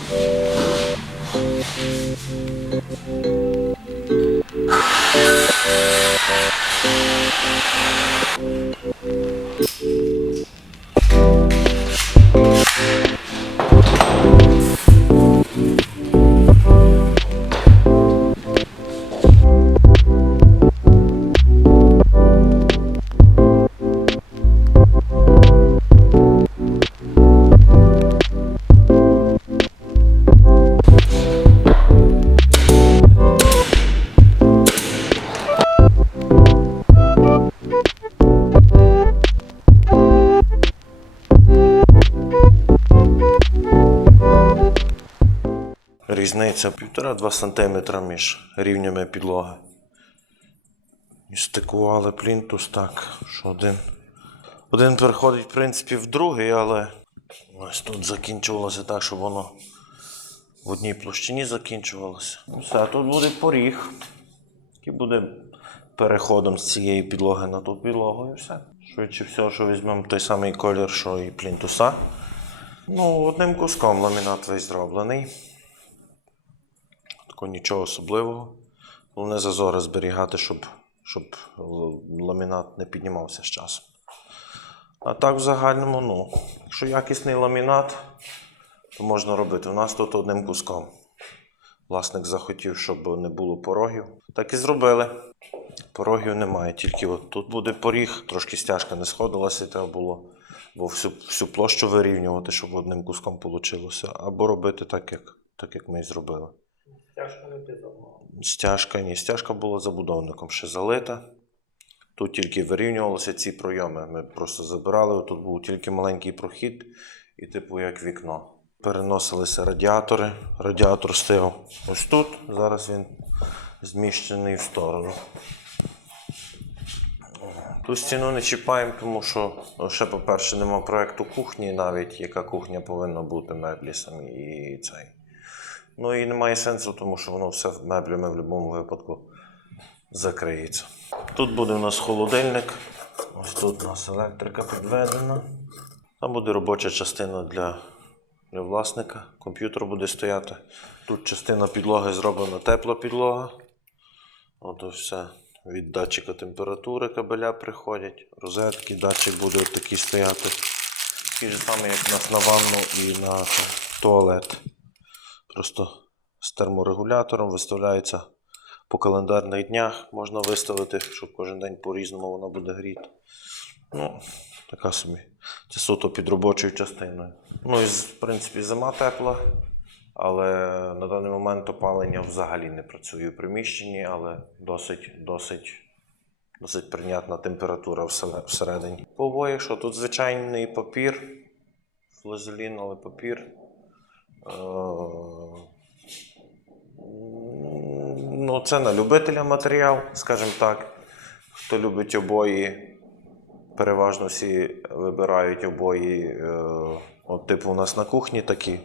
Thank you. 1,5-2 см між рівнями підлоги. І стикували плінтус так, що один. Один переходить, в принципі, в другий, але ось тут закінчувалося так, щоб воно в одній площині закінчувалося. Все, тут буде поріг, який буде переходом з цієї підлоги на ту підлогу і все. Швидше всього, що візьмемо той самий колір, що і плінтуса. Ну, одним куском ламінат весь зроблений. Такого нічого особливого. Головне зазори зберігати, щоб, щоб ламінат не піднімався з часом. А так в загальному, ну, якщо якісний ламінат, то можна робити. У нас тут одним куском. Власник захотів, щоб не було порогів. Так і зробили. Порогів немає, тільки от тут буде поріг, трошки стяжка не сходилася, і треба було бо всю, всю площу вирівнювати, щоб одним куском вийшло. Або робити так, як, так, як ми і зробили. Тяжко не ти. Стяжка, ні, стяжка була забудовником ще залита. Тут тільки вирівнювалися ці пройоми. Ми просто забирали, тут був тільки маленький прохід і, типу, як вікно. Переносилися радіатори. Радіатор стояв ось тут. Зараз він зміщений в сторону. Ту стіну не чіпаємо, тому що ну, ще, по-перше, нема проєкту кухні, навіть яка кухня повинна бути меблі самі і цей. Ну і немає сенсу, тому що воно все меблями в будь-якому випадку закриється. Тут буде у нас холодильник. Ось тут у нас електрика підведена. Там буде робоча частина для, для власника. Комп'ютер буде стояти. Тут частина підлоги зроблена тепла підлога. От все. Від датчика температури кабеля приходять. Розетки, датчик буде такий стояти. Такий же самий, як у нас на ванну і на туалет. Просто з терморегулятором виставляється по календарних днях. Можна виставити, щоб кожен день по-різному вона буде гріти. Ну, така собі. Це суто під робочою частиною. Ну і в принципі зима тепла, але на даний момент опалення взагалі не працює в приміщенні, але досить, досить, досить прийнятна температура всередині. По обоїх, що тут звичайний папір, флазелін, але папір. Е, Ну, це на любителя матеріал, скажімо так. Хто любить обої, переважно всі вибирають обої. е, От, типу, у нас на кухні такі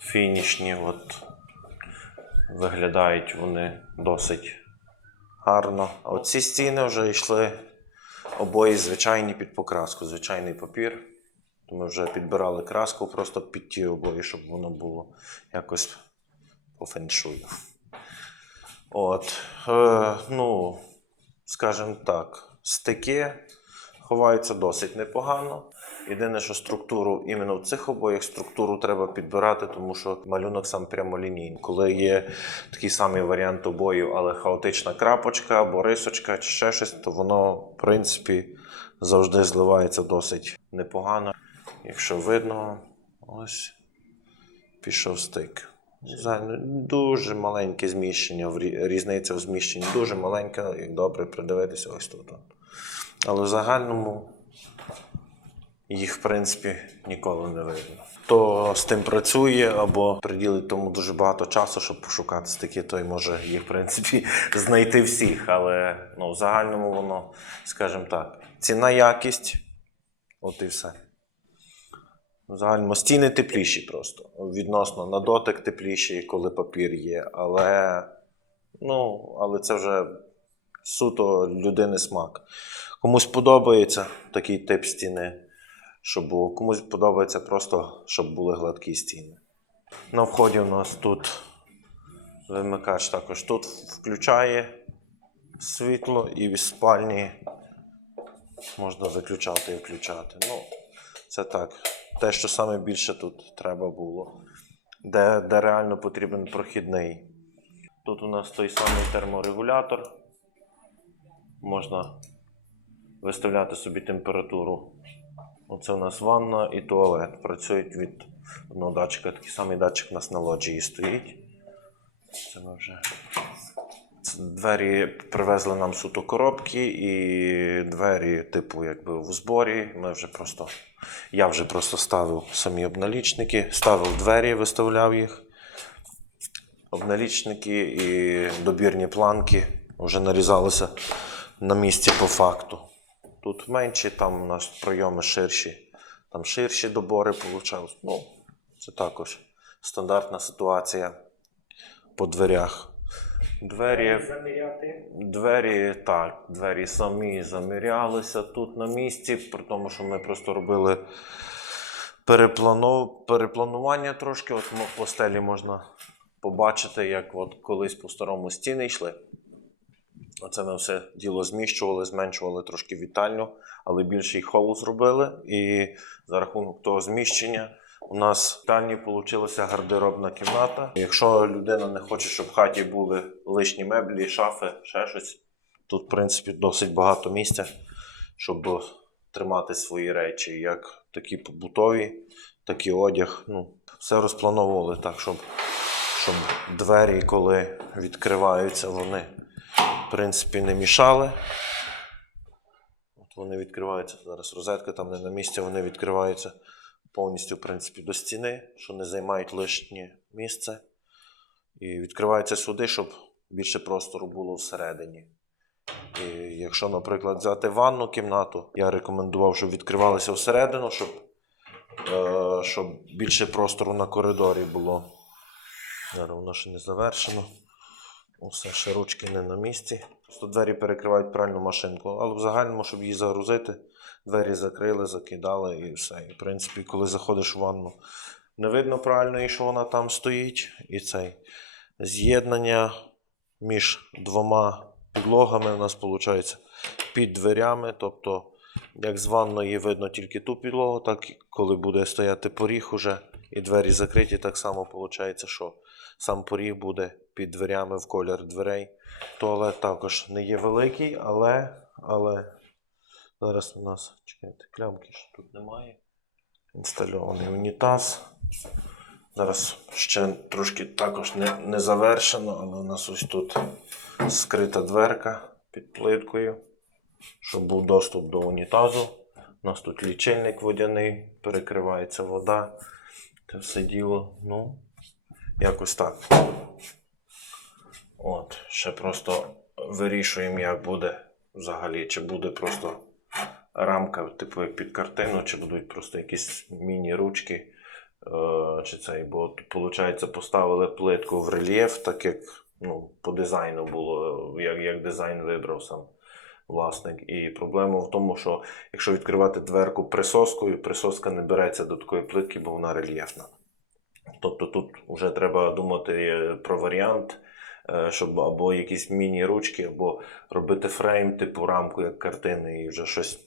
фінішні. От, виглядають вони досить гарно. А от ці стіни вже йшли обої звичайні під покраску, звичайний папір. То ми вже підбирали краску просто під ті обої, щоб воно було якось по феншую. От, е, ну, скажімо так, стики ховаються досить непогано. Єдине, що структуру іменно в цих обоях структуру треба підбирати, тому що малюнок сам прямолінійний. Коли є такий самий варіант обою, але хаотична крапочка або рисочка чи ще щось, то воно, в принципі, завжди зливається досить непогано. Якщо видно, ось пішов стик. Дуже маленьке зміщення, різниця в зміщенні дуже маленька, як добре придивитися ось тут. Але в загальному їх, в принципі, ніколи не видно. Хто з тим працює або приділить тому дуже багато часу, щоб пошукати стики, той може їх, в принципі, знайти всіх. Але ну, в загальному воно, скажімо так, ціна якість, от і все. В загальному стіни тепліші просто. Відносно на дотик тепліші, коли папір є. Але, ну, але це вже суто людини смак. Комусь подобається такий тип стіни. щоб було. Комусь подобається просто, щоб були гладкі стіни. На вході у нас тут вимикач також тут включає світло і в спальні можна виключати і включати. Ну, це так. Те, що саме більше тут треба було. Де, де реально потрібен прохідний. Тут у нас той самий терморегулятор. Можна виставляти собі температуру. Оце у нас ванна і туалет. Працюють від одного датчика. Такий самий датчик у нас на лоджії стоїть. Це ми вже. Двері привезли нам суто коробки, і двері, типу, якби в зборі. Ми вже просто. Я вже просто ставив самі обналічники, ставив двері, виставляв їх. Обналічники і добірні планки вже нарізалися на місці по факту. Тут менші, там у нас прийоми ширші, там ширші добори получались. Ну, це також стандартна ситуація по дверях. Двері, двері, так, двері самі замірялися тут на місці, при тому, що ми просто робили перепланов... перепланування трошки. От по стелі можна побачити, як от колись по старому стіни йшли. Оце ми все діло зміщували, зменшували трошки вітальню, але більший хол зробили. І за рахунок того зміщення у нас в вітальні вийшла гардеробна кімната. Якщо людина не хоче, щоб в хаті були лишні меблі, шафи, ще щось, тут, в принципі, досить багато місця, щоб тримати свої речі, як такі побутові, так і одяг. Ну, все розплановували так, щоб, щоб двері, коли відкриваються, вони в принципі не мішали. От вони відкриваються зараз. Розетка там не на місці, вони відкриваються повністю, в принципі, до стіни, що не займають лишнє місце. І відкриваються сюди, щоб більше простору було всередині. І якщо, наприклад, взяти ванну кімнату, я рекомендував, щоб відкривалися всередину, щоб, е, щоб більше простору на коридорі було. Зараз воно ще не завершено. Усе ще ручки не на місці. Просто двері перекривають пральну машинку. Але в загальному, щоб її загрузити, двері закрили, закидали і все. І в принципі, коли заходиш в ванну, не видно пральної, що вона там стоїть. І цей з'єднання між двома підлогами у нас виходить під дверями. Тобто, як з ванної видно тільки ту підлогу, так коли буде стояти поріг уже і двері закриті, так само виходить, що сам поріг буде під дверями в колір дверей. Туалет також не є великий, але, але зараз у нас чекайте, клямки ж тут немає. Інстальований унітаз. Зараз ще трошки також не, не завершено, але у нас ось тут скрита дверка під плиткою, щоб був доступ до унітазу. У нас тут лічильник водяний, перекривається вода. Це все діло. Ну, якось так. От, ще просто вирішуємо, як буде взагалі, чи буде просто рамка, типу під картину, чи будуть просто якісь міні-ручки. Е, чи цей, бо виходить, поставили плитку в рельєф, так як ну, по дизайну було, як, як дизайн вибрав сам власник. І проблема в тому, що якщо відкривати дверку присоскою, присоска не береться до такої плитки, бо вона рельєфна. Тобто тут вже треба думати е, про варіант, е, щоб або якісь міні-ручки, або робити фрейм, типу рамку як картини, і вже щось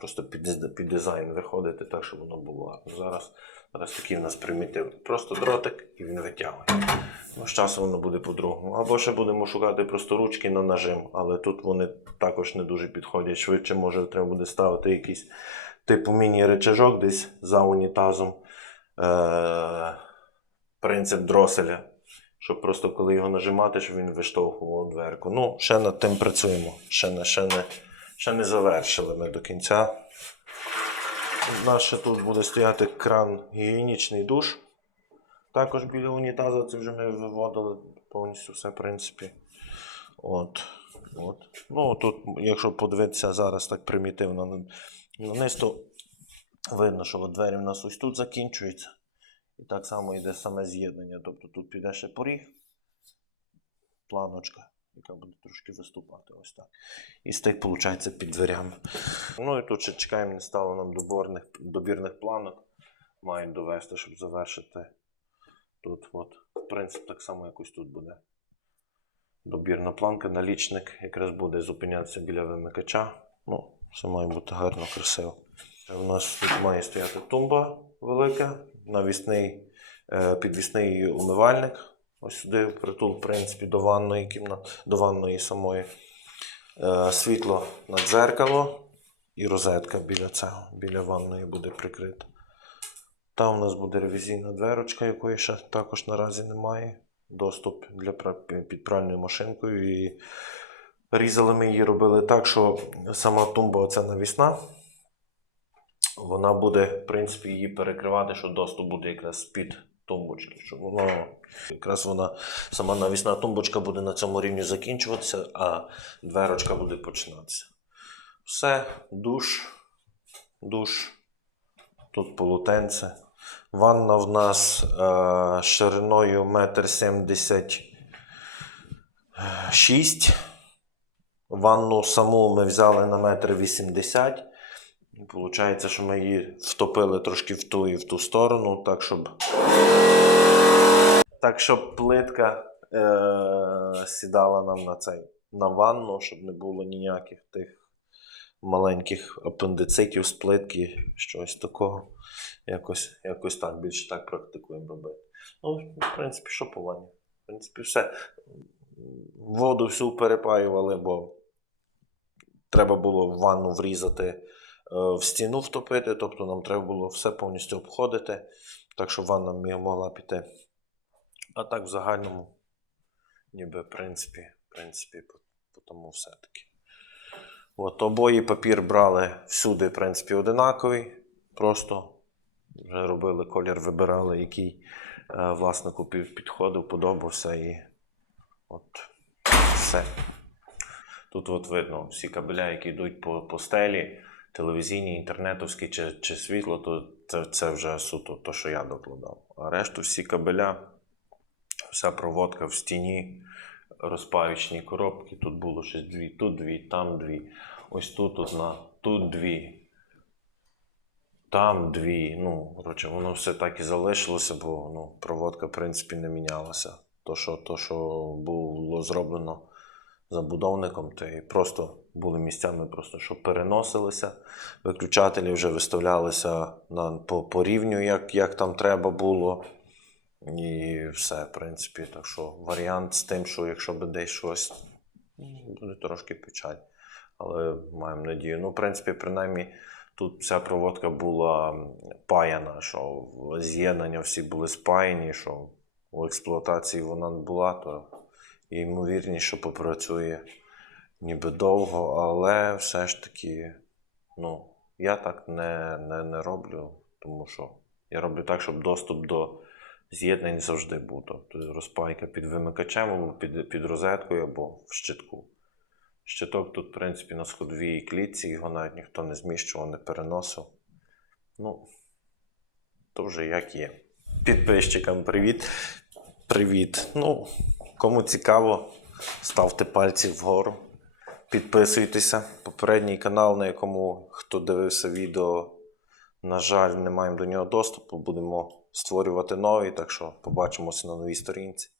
просто під, під дизайн виходити, так, щоб воно було. Зараз, зараз такий в нас примітив. Просто дротик і він витягує. Ну, з часом воно буде по-другому. Або ще будемо шукати просто ручки на нажим, але тут вони також не дуже підходять. Швидше, може, треба буде ставити якийсь типу міні-речажок десь за унітазом. Е- принцип дроселя. Щоб просто коли його нажимати, щоб він виштовхував дверку. Ну, ще над тим працюємо. Ще не, ще не, ще не завершили ми до кінця. У нас ще тут буде стояти кран гігієнічний душ. Також біля унітазу це вже ми виводили повністю все, в принципі. От. От. Ну, тут, якщо подивитися зараз так примітивно наниз, то видно, що двері в нас ось тут закінчуються. І так само йде саме з'єднання. Тобто тут піде ще поріг, планочка, яка буде трошки виступати. Ось так. І стик, виходить, під дверями. Ну і тут ще чекаємо, не стало нам доборних, добірних планок. Мають довести, щоб завершити. Тут, от, принцип так само якось тут буде. Добірна планка, налічник якраз буде зупинятися біля вимикача. Ну, все має бути гарно, красиво. Е, У нас тут має стояти тумба велика, навісний, е, підвісний умивальник. Ось сюди притул, в принципі, до ванної кімнати, до ванної самої. Е, світло на дзеркало і розетка біля цього, біля ванної буде прикрита. Там у нас буде ревізійна дверочка, якої ще також наразі немає. Доступ для під пральною машинкою. І різали ми її робили так, що сама тумба оця навісна. Вона буде, в принципі, її перекривати, що доступ буде якраз під тумбочки. Щоб воно якраз вона сама навісна тумбочка буде на цьому рівні закінчуватися, а дверочка буде починатися. Все, душ, душ, тут полотенце. Ванна в нас е, шириною 1,76 м. Ванну саму ми взяли на 1,80 м. Получається, що ми її втопили трошки в ту і в ту сторону, так щоб, так, щоб плитка е, сідала нам на цей на ванну, щоб не було ніяких тих маленьких апендицитів з плитки, щось такого. Якось, якось так, більше так практикуємо робити. Ну, в принципі, що по ванні? В принципі, все. Воду всю перепаювали, бо треба було в ванну врізати, в стіну втопити, тобто нам треба було все повністю обходити, так що ванна могла піти. А так в загальному, ніби, в принципі, в принципі, по, тому все-таки. От, обої папір брали всюди, в принципі, одинаковий. Просто вже робили колір, вибирали, який е, власнику під- підходив, подобався і от все. Тут от видно всі кабеля, які йдуть по, по стелі, телевізійні, інтернетовські чи, чи світло, то це, це вже суто то, що я докладав. А решту всі кабеля, вся проводка в стіні, розпаючні коробки. Тут було щось дві, тут дві, там дві. Ось тут одна, тут дві. Там дві. Ну, коротше, воно все так і залишилося, бо ну, проводка, в принципі, не мінялася. То, що, то, що було зроблено забудовником, то і просто були місцями, просто що переносилися. Виключателі вже виставлялися на, по, по рівню, як, як там треба було. І все, в принципі. Так що варіант з тим, що якщо би десь щось, буде трошки печаль. Але маємо надію. Ну, в принципі, принаймні, тут вся проводка була паяна, що з'єднання всі були спаяні, що в експлуатації вона була, то і ймовірніше, що попрацює ніби довго, але все ж таки, ну, я так не, не, не роблю, тому що я роблю так, щоб доступ до з'єднань завжди був. Тобто розпайка під вимикачем або під, під розеткою або в щитку. Щиток тут, в принципі, на сходовій клітці, його навіть ніхто не зміщував, не переносив. Ну, то вже як є. Підписчикам привіт. Привіт. Ну, кому цікаво, ставте пальці вгору. Підписуйтеся. Попередній канал, на якому хто дивився відео, на жаль, не маємо до нього доступу. Будемо створювати новий, так що побачимося на новій сторінці.